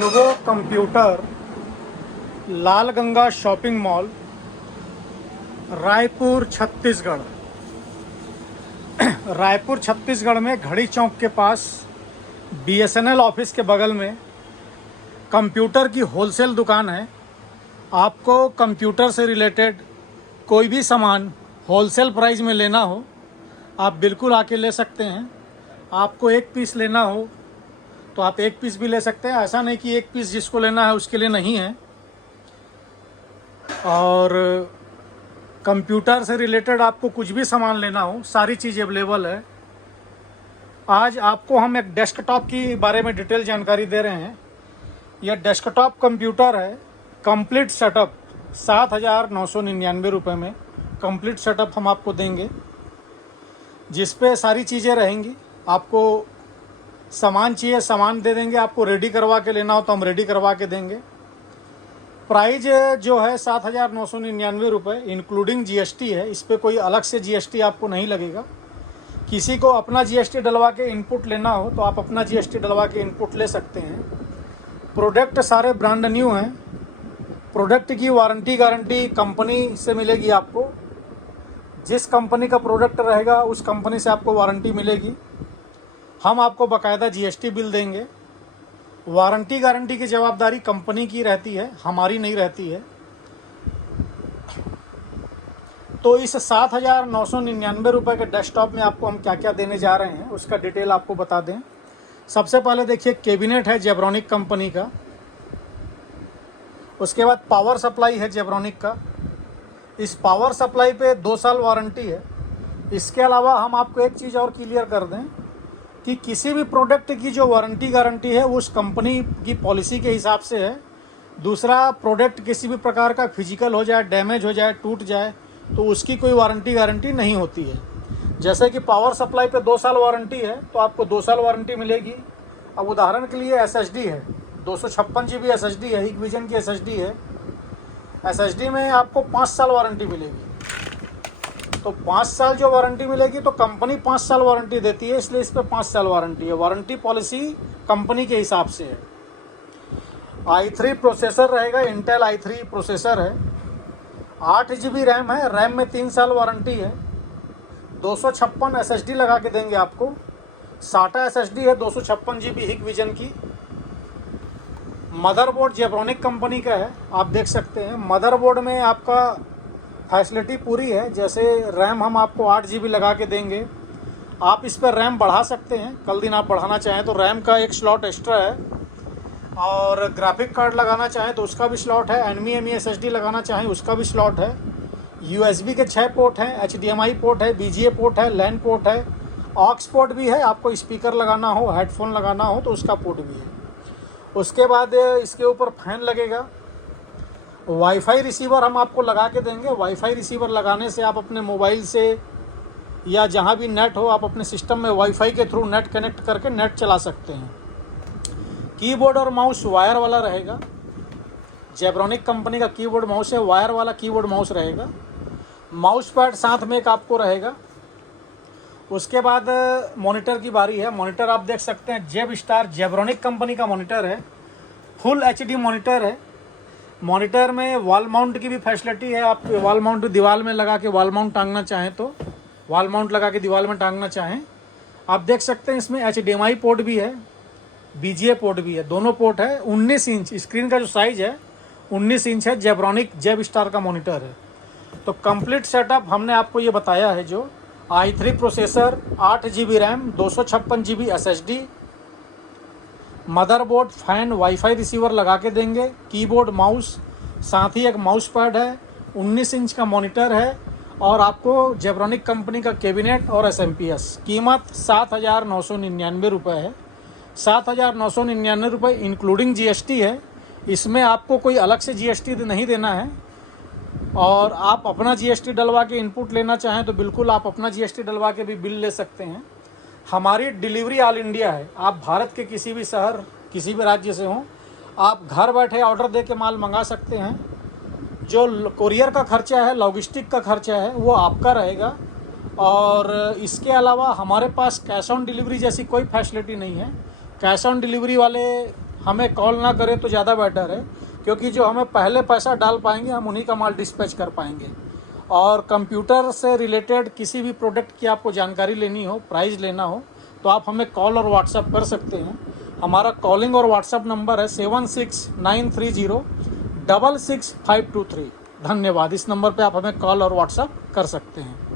Lenovo computer लाल Ganga shopping mall Raipur Chhattisgarh. Raipur Chhattisgarh में घड़ी चौक के पास BSNL ऑफिस के बगल में कंप्यूटर की होलसेल दुकान है। आपको कंप्यूटर से रिलेटेड कोई भी सामान होलसेल प्राइस में लेना हो आप बिल्कुल आके ले सकते हैं। आपको एक पीस लेना हो तो आप एक पीस भी ले सकते हैं। ऐसा नहीं कि एक पीस जिसको लेना है उसके लिए नहीं है। और कंप्यूटर से रिलेटेड आपको कुछ भी सामान लेना हो सारी चीज़ अवेलेबल है। आज आपको हम एक डेस्कटॉप की बारे में डिटेल जानकारी दे रहे हैं। यह डेस्कटॉप कंप्यूटर है, कंप्लीट सेटअप 7,999 रुपये में कंप्लीट सेटअप हम आपको देंगे, जिस पे सारी चीज़ें रहेंगी। आपको सामान चाहिए सामान दे देंगे, आपको रेडी करवा के लेना हो तो हम रेडी करवा के देंगे। प्राइस जो है 7,999 रुपये इंक्लूडिंग GST है। इस पर कोई अलग से GST आपको नहीं लगेगा। किसी को अपना GST डलवा के इनपुट लेना हो तो आप अपना GST डलवा के इनपुट ले सकते हैं। प्रोडक्ट सारे ब्रांड न्यू हैं। प्रोडक्ट की वारंटी गारंटी कंपनी से मिलेगी। आपको जिस कंपनी का प्रोडक्ट रहेगा उस कंपनी से आपको वारंटी मिलेगी। हम आपको बाकायदा GST बिल देंगे। वारंटी गारंटी की जवाबदारी कंपनी की रहती है, हमारी नहीं रहती है। तो इस 7,999 रुपये के डेस्कटॉप में आपको हम क्या क्या देने जा रहे हैं उसका डिटेल आपको बता दें। सबसे पहले देखिए कैबिनेट है जेब्रॉनिक कंपनी का। उसके बाद पावर सप्लाई है जेब्रॉनिक का। इस पावर सप्लाई पे 2 साल वारंटी है। इसके अलावा हम आपको एक चीज़ और क्लियर कर दें कि किसी भी प्रोडक्ट की जो वारंटी गारंटी है वो उस कंपनी की पॉलिसी के हिसाब से है। दूसरा, प्रोडक्ट किसी भी प्रकार का फिजिकल हो जाए, डैमेज हो जाए, टूट जाए तो उसकी कोई वारंटी गारंटी नहीं होती है। जैसे कि पावर सप्लाई पे 2 साल वारंटी है तो आपको 2 साल वारंटी मिलेगी। अब उदाहरण के लिए SSD है, 256 GB SSD है, हिकविजन की SSD है। SSD में आपको 5 साल वारंटी मिलेगी। तो 5 साल जो वारंटी मिलेगी तो कंपनी 5 साल वारंटी देती है, इसलिए इस पर 5 साल वारंटी है। वारंटी पॉलिसी कंपनी के हिसाब से है। i3 प्रोसेसर रहेगा, इंटेल i3 प्रोसेसर है। 8 GB रैम है, रैम में 3 साल वारंटी है। 256 SSD लगा के देंगे आपको। SATA SSD है 256 GB हिकविजन की। मदरबोर्ड जेब्रॉनिक कंपनी का है, आप देख सकते हैं। मदरबोर्ड में आपका फैसिलिटी पूरी है। जैसे रैम हम आपको 8 GB लगा के देंगे। आप इस पर रैम बढ़ा सकते हैं, कल दिन आप बढ़ाना चाहें तो रैम का एक स्लॉट एक्स्ट्रा है। और ग्राफिक कार्ड लगाना चाहें तो उसका भी स्लॉट है। NVMe SSD लगाना चाहें उसका भी स्लॉट है। USB के 6 पोर्ट हैं, HDMI पोर्ट है, BGA पोर्ट है, LAN पोर्ट है, ऑक्स पोर्ट भी है। आपको स्पीकर लगाना हो, हेडफोन लगाना हो तो उसका पोर्ट भी है। उसके बाद इसके ऊपर फैन लगेगा। वाईफाई रिसीवर हम आपको लगा के देंगे। वाईफाई रिसीवर लगाने से आप अपने मोबाइल से या जहां भी नेट हो आप अपने सिस्टम में वाईफाई के थ्रू नेट कनेक्ट करके नेट चला सकते हैं। कीबोर्ड और माउस वायर वाला रहेगा। जेब्रॉनिक कंपनी का कीबोर्ड माउस है, वायर वाला कीबोर्ड माउस रहेगा। माउस पैड साथ में एक आपको रहेगा। उसके बाद मॉनिटर की बारी है। मॉनिटर आप देख सकते हैं जेब स्टार जेब्रॉनिक कंपनी का मॉनिटर है। फुल HD मॉनिटर है। मॉनिटर में वॉल माउंट की भी फैसिलिटी है। आप वॉल माउंट दीवार में लगा के वॉल माउंट टांगना चाहें तो वॉल माउंट लगा के दीवार में टांगना चाहें आप देख सकते हैं। इसमें HDMI पोर्ट भी है, BGA पोर्ट भी है, दोनों पोर्ट है। 19 इंच स्क्रीन का जो साइज़ है 19 इंच है। जेब्रॉनिक जेब स्टार का मॉनिटर है। तो कंप्लीट सेटअप हमने आपको ये बताया है। जो i3 processor, 8 GB RAM, 256 GB SSD, motherboard, fan, wifi receiver लगा के देंगे। कीबोर्ड, माउस, साथ ही एक माउस पैड है। 19 इंच का मॉनिटर है। और आपको जेब्रॉनिक कंपनी का कैबिनेट और SMPS। कीमत 7,999 रुपये है। 7,999 रुपये इंक्लूडिंग GST है। इसमें आपको कोई अलग से GST नहीं देना है। और आप अपना GST डलवा के इनपुट लेना चाहें तो बिल्कुल आप अपना GST डलवा के भी बिल ले सकते हैं। हमारी डिलीवरी ऑल इंडिया है। आप भारत के किसी भी शहर, किसी भी राज्य से हों, आप घर बैठे ऑर्डर दे के माल मंगा सकते हैं। जो कोरियर का खर्चा है, लॉजिस्टिक का खर्चा है, वो आपका रहेगा। और इसके अलावा हमारे पास कैश ऑन डिलीवरी जैसी कोई फैसिलिटी नहीं है। कैश ऑन डिलीवरी वाले हमें कॉल ना करें तो ज़्यादा बेटर है, क्योंकि जो हमें पहले पैसा डाल पाएंगे हम उन्हीं का माल डिस्पैच कर पाएंगे। और कंप्यूटर से रिलेटेड किसी भी प्रोडक्ट की आपको जानकारी लेनी हो, प्राइस लेना हो, तो आप हमें कॉल और व्हाट्सअप कर सकते हैं। हमारा कॉलिंग और व्हाट्सअप नंबर है 7693066523। धन्यवाद। इस नंबर पे आप हमें कॉल और व्हाट्सअप कर सकते हैं।